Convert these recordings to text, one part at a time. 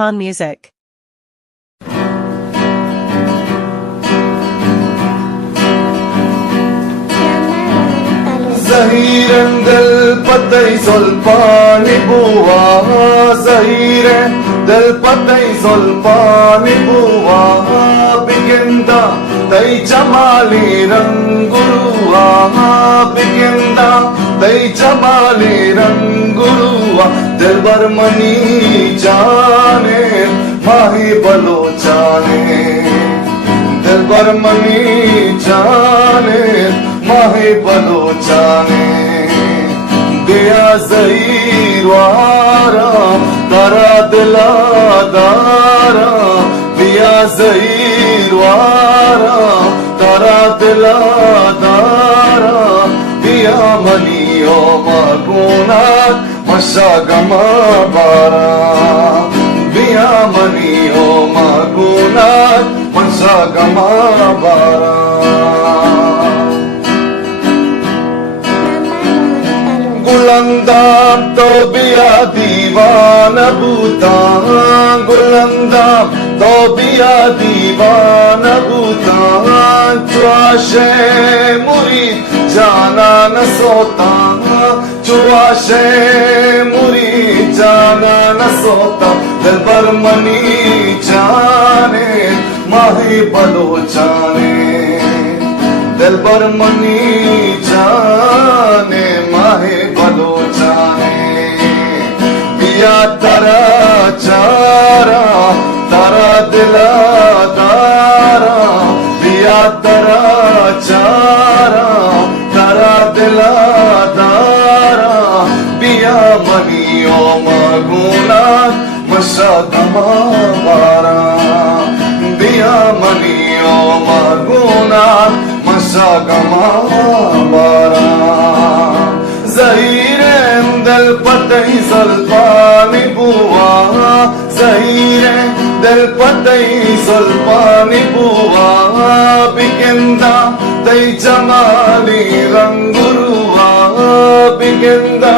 Khan Music. Zahiren patay solpani buwa, zahiren patay solpani buwa, bigenda tay jamali ranguruwa, bigenda tay jamali ranguruwa, dilbar mani jaane mahi balochane, dilbar mani jaane mahi balochane, diya zahirwara tara diladara, diya zahirwara tara diladara, diya maniyo magunat masagama bara, diya maniyo magunat masagama bara. गुलंदाम तो बिया दीवाना बूता, गुलंदाम तो बिया दीवाना बूता, चुआशे मुरी जाना न सोता, चुआशे मुरी जाना न सोता, दिलबर मनी जाने माही बलोचाने, दिलबर मनी जाने माहे बलोचाने, दिया तारा चारा तारा दिला तारा, दिया तारा चारा तारा दिला तारा, बिया मनियो मगुना मशागमा बारा, बिया मनियो मगुना मशागमा बारा. Zahiren del patay solpani buwa, zahiren del patay solpani buwa, bigenda tay jamali ranguruwa, bigenda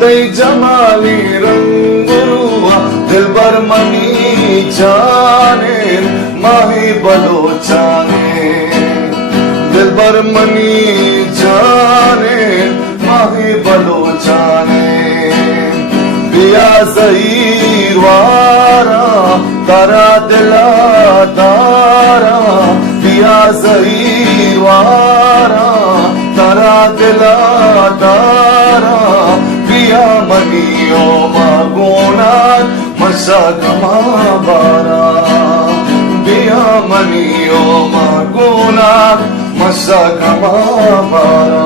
tay jamali ranguruwa, dilbar mani jaane mahi balochane, dilbar mani jaane mahi balochane, diya zahirwara tara diladara, diya zahirwara tara diladara, diya maniyo magunat masagama bara, diya maniyo magunat masagama bara.